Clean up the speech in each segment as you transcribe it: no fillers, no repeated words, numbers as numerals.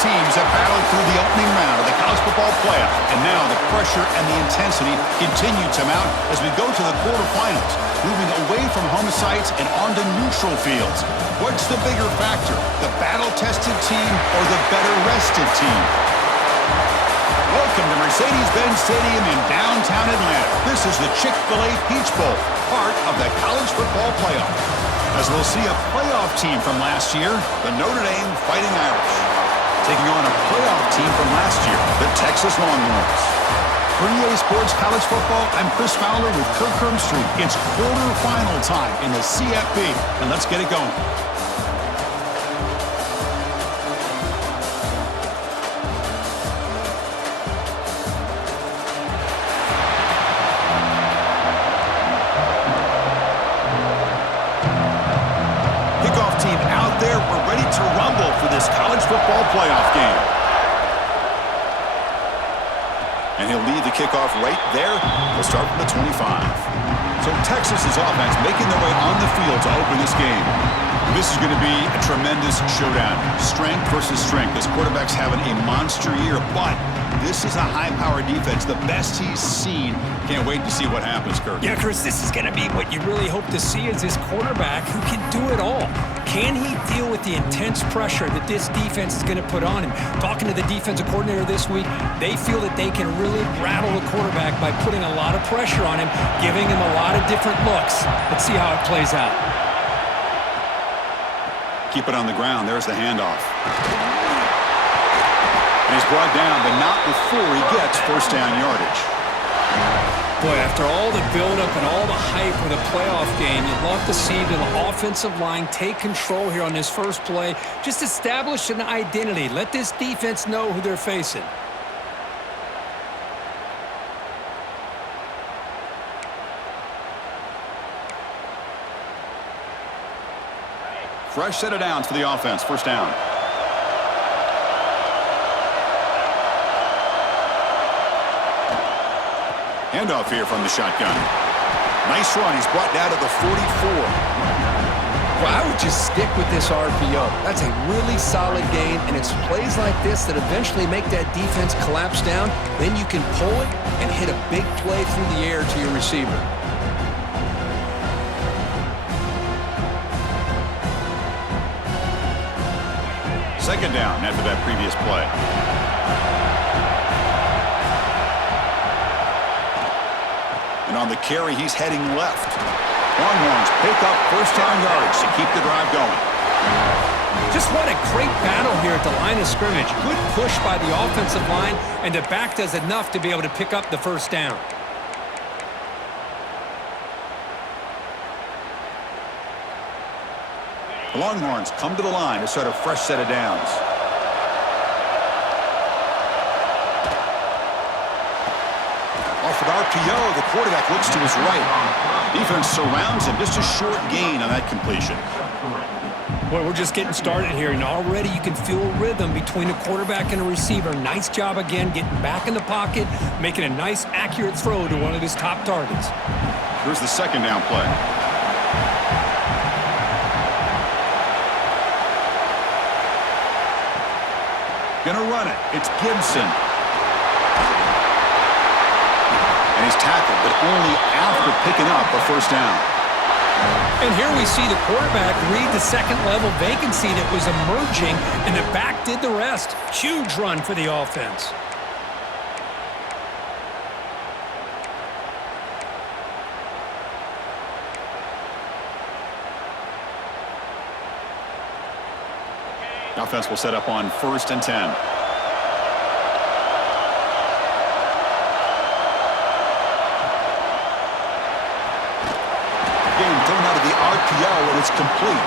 teams have battled through the opening round of the college football playoff, and now the pressure and the intensity continue to mount as we go to the quarterfinals, moving away from home sites and onto neutral fields. What's the bigger factor, the battle-tested team or the better-rested team? Welcome to Mercedes-Benz Stadium in downtown Atlanta. This is the Chick-fil-A Peach Bowl, part of the college football playoff. As we'll see a playoff team from last year, the Notre Dame Fighting Irish, taking on a playoff team from last year, the Texas Longhorns. For EA Sports College Football, I'm Chris Fowler with Kirk Herbstreit. It's quarterfinal time in the CFP, and let's get it going. Football playoff game. And he'll lead the kickoff right there. We'll start from the 25. So Texas's offense making their way on the field to open this game. This is going to be a tremendous showdown. Strength versus strength. This quarterback's having a monster year, but this is a high-powered defense, the best he's seen. Can't wait to see what happens, Kirk. Yeah, Chris, this is going to be what you really hope to see is this quarterback who can do it all. Can he deal with the intense pressure that this defense is going to put on him? Talking to the defensive coordinator this week, they feel that they can really rattle the quarterback by putting a lot of pressure on him, giving him a lot of different looks. Let's see how it plays out. Keep it on the ground. There's the handoff. And he's brought down, but not before he gets first down yardage. Boy, after all the buildup and all the hype with a playoff game, you'd love to see the offensive line take control here on this first play. Just establish an identity. Let this defense know who they're facing. Fresh set of downs for the offense. First down. Handoff here from the shotgun. Nice run. He's brought down to the 44. Well, I would just stick with this RPO. That's a really solid game, and it's plays like this that eventually make that defense collapse down. Then you can pull it and hit a big play through the air to your receiver. Second down after that previous play. And on the carry, he's heading left. Longhorns pick up first down yardage to keep the drive going. Just what a great battle here at the line of scrimmage. Good push by the offensive line, and the back does enough to be able to pick up the first down. The Longhorns come to the line to start a fresh set of downs. Off with RPO, the quarterback looks to his right. Defense surrounds him. Just a short gain on that completion. Well, we're just getting started here, and already you can feel a rhythm between a quarterback and a receiver. Nice job again getting back in the pocket, making a nice, accurate throw to one of his top targets. Here's the second down play. Gonna run it. It's Gibson. And he's tackled, but only after picking up a first down. And here we see the quarterback read the second-level vacancy that was emerging, and the back did the rest. Huge run for the offense. Offense will set up on 1st and 10. Game thrown out of the RPO, and it's complete.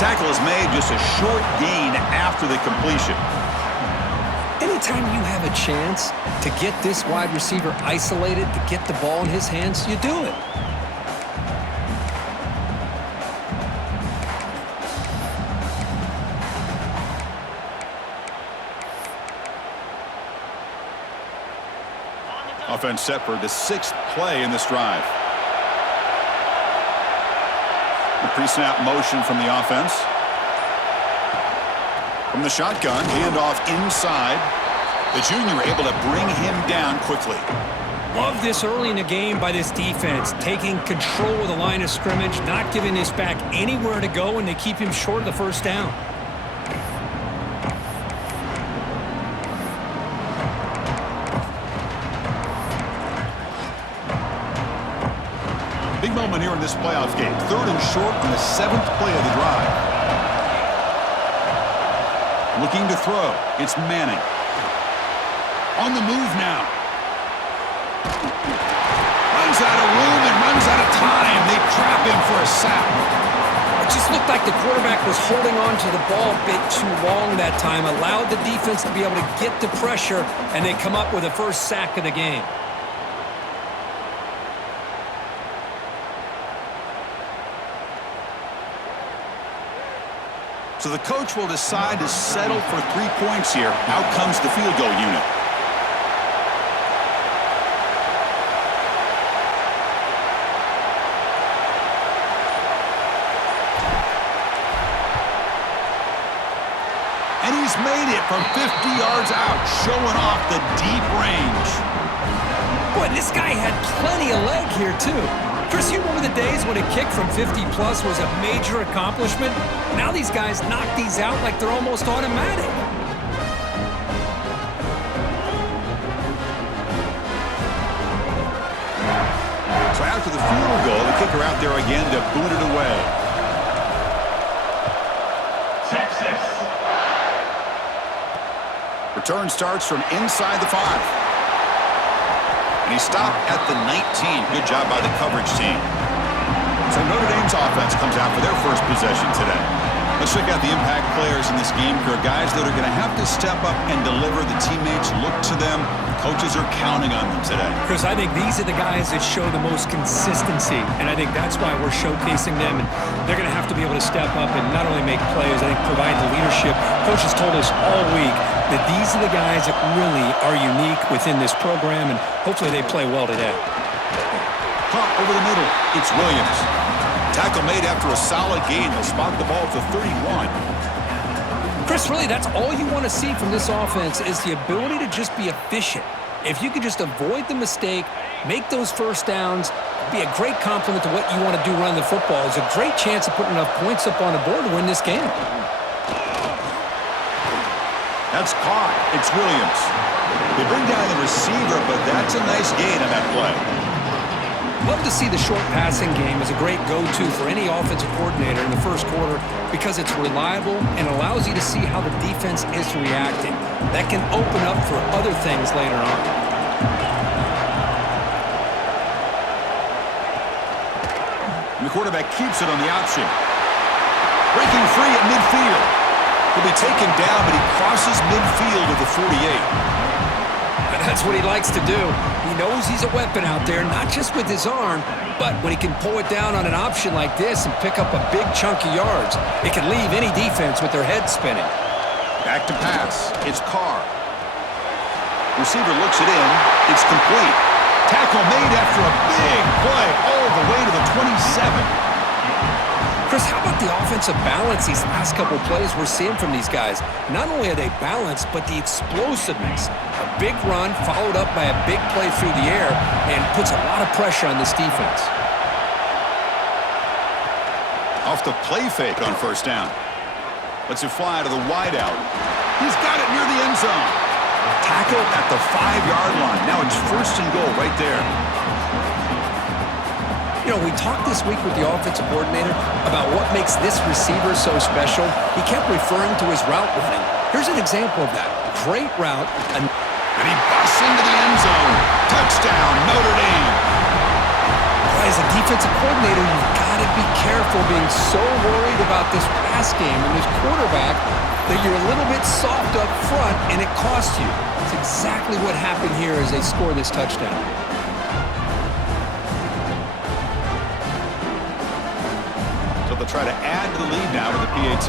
Tackle is made, just a short gain after the completion. Anytime you have a chance to get this wide receiver isolated, to get the ball in his hands, you do it. Offense set for the 6th play in this drive. The pre-snap motion from the offense. From the shotgun, handoff inside. The junior able to bring him down quickly. Love this early in the game by this defense, taking control of the line of scrimmage, not giving this back anywhere to go, and they keep him short of the first down. Big moment here in this playoff game. 3rd and short on the 7th play of the drive. Looking to throw. It's Manning. On the move now. Runs out of room and runs out of time. They trap him for a sack. It just looked like the quarterback was holding on to the ball a bit too long that time, allowed the defense to be able to get the pressure, and they come up with the first sack of the game. So the coach will decide to settle for 3 points here. Out comes the field goal unit. And he's made it from 50 yards out, showing off the deep range. Boy, this guy had plenty of leg here, too. Chris, you remember the days when a kick from 50-plus was a major accomplishment? Now these guys knock these out like they're almost automatic. So after the field goal, the kicker out there again to boot it away. Texas. Return starts from inside the 5. And he stopped at the 19. Good job by the coverage team. So Notre Dame's offense comes out for their first possession today. Let's check out the impact players in this game. There are guys that are going to have to step up and deliver. The teammates look to them. Coaches are counting on them today. Chris, I think these are the guys that show the most consistency, and I think that's why we're showcasing them. And they're going to have to be able to step up and not only make plays, I think provide the leadership. Coach has told us all week that these are the guys that really are unique within this program, and hopefully they play well today. Pop over the middle. It's Williams. Tackle made after a solid gain. He'll spot the ball at the 31. Chris, really, that's all you want to see from this offense is the ability to just be efficient. If you could just avoid the mistake, make those first downs, be a great compliment to what you want to do running the football. It's a great chance of putting enough points up on the board to win this game. That's caught. It's Williams. They bring down the receiver, but that's a nice gain on that play. Love to see the short passing game as a great go-to for any offensive coordinator in the first quarter because it's reliable and allows you to see how the defense is reacting. That can open up for other things later on. And the quarterback keeps it on the option. Breaking free at midfield. He'll be taken down, but he crosses midfield at the 48. That's what he likes to do. He knows he's a weapon out there, not just with his arm, but when he can pull it down on an option like this and pick up a big chunk of yards, it can leave any defense with their head spinning. Back to pass. It's Carr. Receiver looks it in. It's complete. Tackle made after a big play all the way to the 27. Chris, how about the offensive balance these last couple plays we're seeing from these guys? Not only are they balanced, but the explosiveness. A big run followed up by a big play through the air and puts a lot of pressure on this defense. Off the play fake on first down. Lets it fly to the wideout. He's got it near the end zone. Tackle at the 5-yard line. Now it's first and goal right there. You know, we talked this week with the offensive coordinator about what makes this receiver so special. He kept referring to his route running. Here's an example of that. Great route. And he busts into the end zone. Touchdown, Notre Dame. Boy, as a defensive coordinator, you've got to be careful being so worried about this pass game and this quarterback that you're a little bit soft up front and it costs you. It's exactly what happened here as they score this touchdown. So they'll try to add to the lead now with the PAT.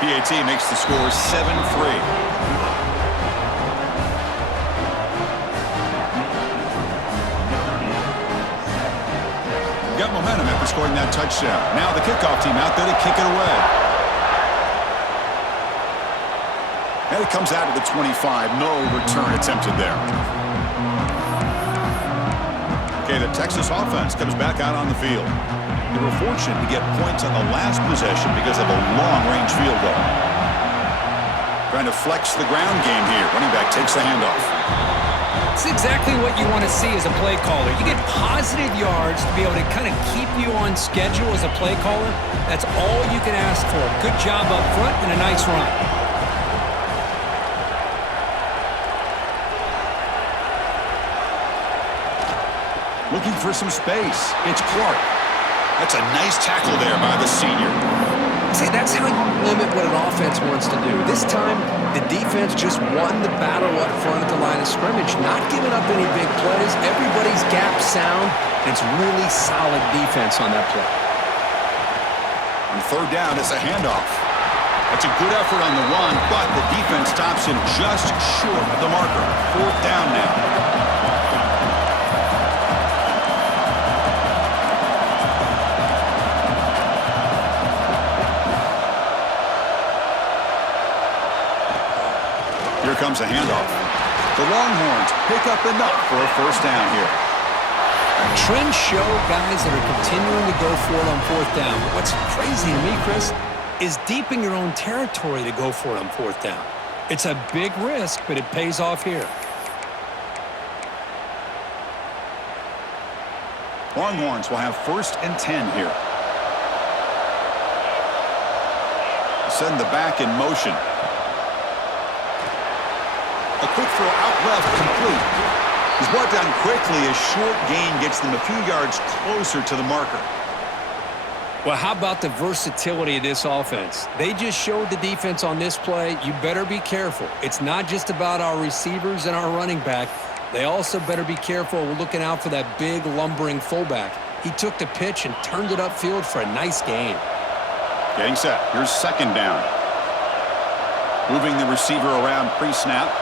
PAT makes the score 7-3. Got got momentum after scoring that touchdown. Now the kickoff team out there to kick it away. And it comes out of the 25. No return attempted there. Okay, the Texas offense comes back out on the field. They were fortunate to get points on the last possession because of a long-range field goal. Trying to flex the ground game here. Running back takes the handoff. It's exactly what you want to see as a play caller. You get positive yards to be able to kind of keep you on schedule as a play caller. That's all you can ask for. Good job up front and a nice run. Looking for some space. It's Clark. That's a nice tackle there by the senior. See, that's how you limit what an offense wants to do. This time, the defense just won the battle up front at the line of scrimmage, not giving up any big plays. Everybody's gap sound. It's really solid defense on that play. On third down, it's a handoff. That's a good effort on the run, but the defense stops him just short of the marker. Fourth down now. Here comes a handoff. The Longhorns pick up enough for a first down here. Trends show guys that are continuing to go for it on fourth down. What's crazy to me, Chris, is deep in your own territory to go for it on fourth down. It's a big risk, but it pays off here. Longhorns will have 1st and 10 here. Send the back in motion. A quick throw out left, complete. He's brought down quickly. A short gain gets them a few yards closer to the marker. Well, how about the versatility of this offense? They just showed the defense on this play, you better be careful. It's not just about our receivers and our running back. They also better be careful. We're looking out for that big, lumbering fullback. He took the pitch and turned it upfield for a nice gain. Getting set. Here's 2nd down. Moving the receiver around pre-snap.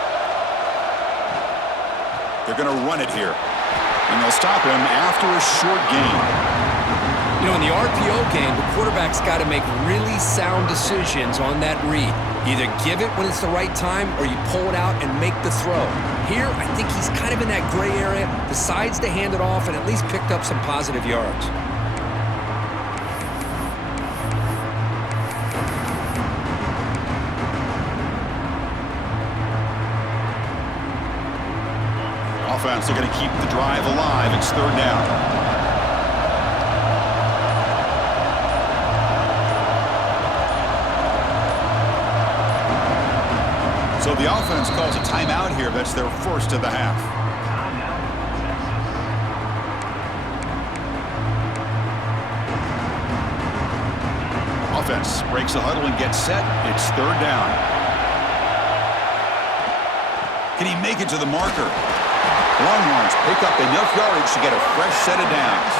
They're going to run it here. And they'll stop him after a short gain. You know, in the RPO game, the quarterback's got to make really sound decisions on that read. Either give it when it's the right time or you pull it out and make the throw. Here, I think he's kind of in that gray area, decides to hand it off and at least picked up some positive yards. Offense, they're going to keep the drive alive. It's 3rd down. So the offense calls a timeout here. That's their 1st of the half. Offense breaks the huddle and gets set. It's 3rd down. Can he make it to the marker? Longhorns pick up enough yardage to get a fresh set of downs.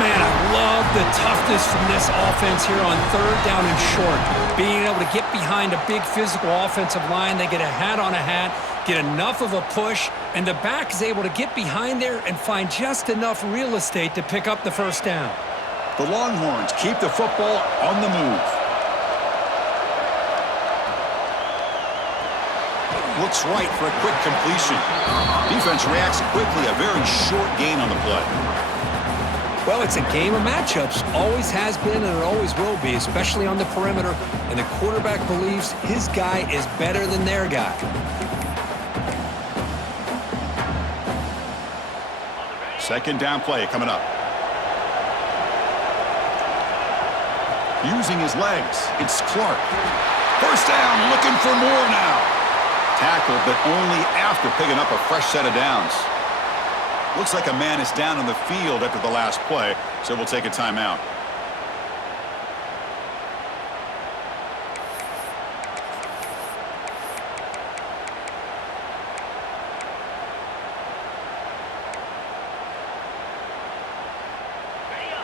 Man, I love the toughness from this offense here on 3rd down and short. Being able to get behind a big physical offensive line, they get a hat on a hat, get enough of a push, and the back is able to get behind there and find just enough real estate to pick up the 1st down. The Longhorns keep the football on the move. Looks right for a quick completion. Defense reacts quickly. A very short gain on the play. Well, it's a game of matchups. Always has been and it always will be, especially on the perimeter. And the quarterback believes his guy is better than their guy. Second down play coming up. Using his legs, it's Clark. 1st down, looking for more now. Tackled, but only after picking up a fresh set of downs. Looks like a man is down on the field after the last play, so we'll take a timeout.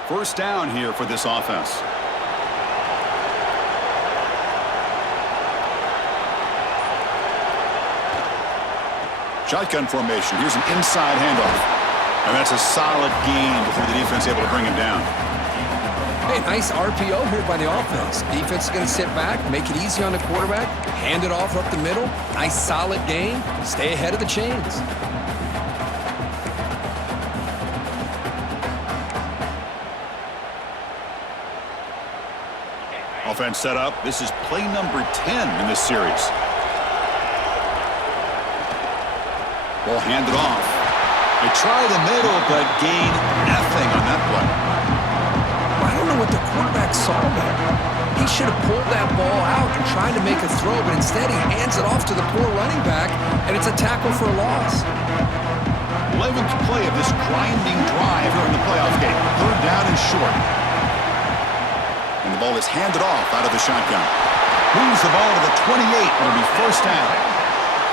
First down here for this offense. Shotgun formation. Here's an inside handoff. And that's a solid gain before the defense able to bring him down. Hey, nice RPO here by the offense. Defense is going to sit back, make it easy on the quarterback, hand it off up the middle. Nice solid gain. Stay ahead of the chains. Offense set up. This is play number 10 in this series. Ball handed off. They try the middle, but gain nothing on that play. I don't know what the quarterback saw there. He should have pulled that ball out and tried to make a throw, but instead he hands it off to the poor running back, and it's a tackle for a loss. 11th play of this grinding drive here in the playoff game. Third down and short. And the ball is handed off out of the shotgun. Moves the ball to the 28. It'll be first down.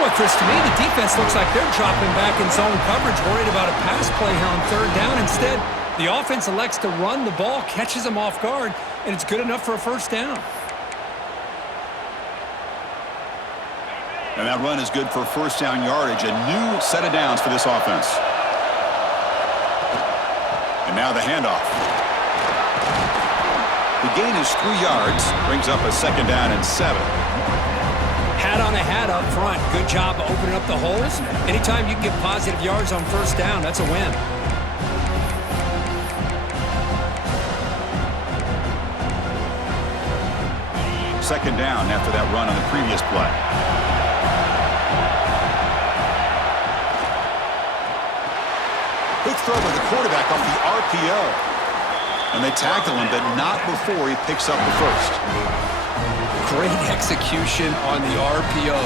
Well, Chris, to me, the defense looks like they're dropping back in zone coverage, worried about a pass play here on third down. Instead, the offense elects to run the ball, catches them off guard, and it's good enough for a first down. And that run is good for first down yardage. A new set of downs for this offense. And now the handoff. The gain is 3 yards. Brings up a second down and 7. Hat on a hat up front. Good job opening up the holes. Anytime you can get positive yards on first down, that's a win. Second down after that run on the previous play. Quick throw by the quarterback off the RPO. And they tackle him, but not before he picks up the first. Great execution on the RPO.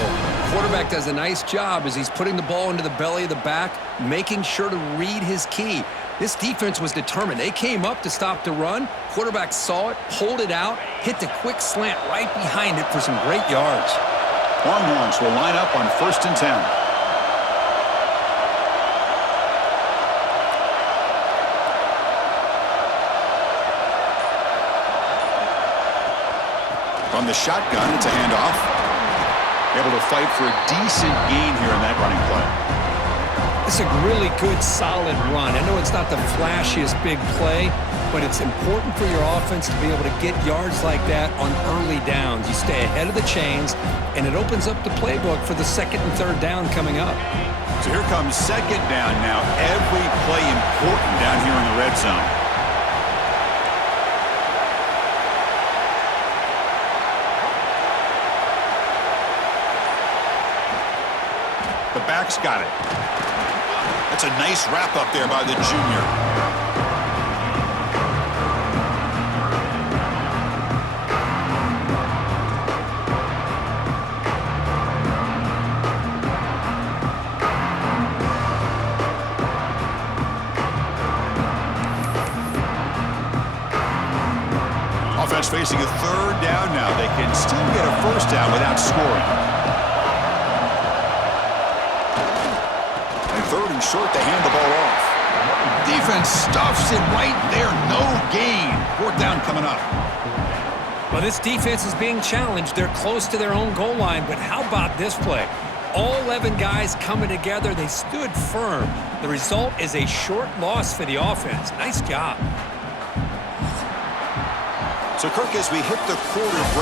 Quarterback does a nice job as he's putting the ball into the belly of the back, making sure to read his key. This defense was determined. They came up to stop the run. Quarterback saw it, pulled it out, hit the quick slant right behind it for some great yards. Longhorns will line up on 1st and 10. From the shotgun, it's a handoff. Able to fight for a decent gain here in that running play. It's a really good, solid run. I know it's not the flashiest big play, but it's important for your offense to be able to get yards like that on early downs. You stay ahead of the chains, and it opens up the playbook for the second and third down coming up. So here comes second down now. Every play important down here in the red zone. The back's got it. That's a nice wrap up there by the junior. Offense facing a third down now. They can still get a first down without scoring. Third and short, they hand the ball off. Defense stuffs it right there. No gain. Fourth down coming up. Well, this defense is being challenged. They're close to their own goal line, but how about this play? All 11 guys coming together. They stood firm. The result is a short loss for the offense. Nice job. So, Kirk, as we hit the quarter break,